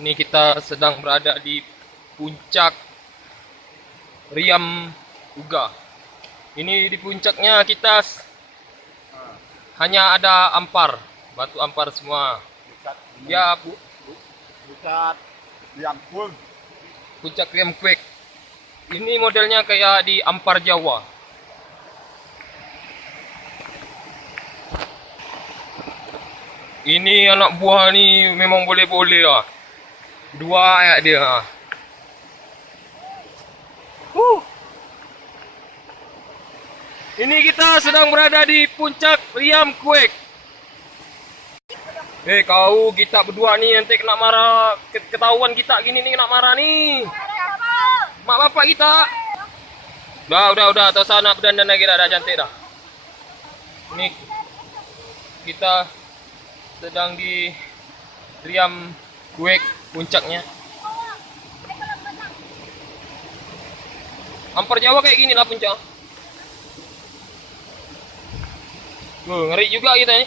Ini kita sedang berada di puncak Riam Uga. Ini di puncaknya kita hanya ada ampar, batu ampar semua. Bukat, Ya, bukat diam pun. puncak Riam Quake. Ini modelnya kayak di Ampar Jawa. Ini anak buah ni memang boleh-boleh lah. Dua ayat dia. Ini kita sedang berada di puncak Riam Quake. Kau kita berdua ni nanti kena marah. Ketahuan kita gini ni kena marah ni. Mak bapak kita. Udah. Tak usah nak berdandan lagi dah cantik dah. Ini kita sedang di Riam Quake puncaknya. Ampar Jawa kayak gini lah puncak. Ngeri juga kita ni.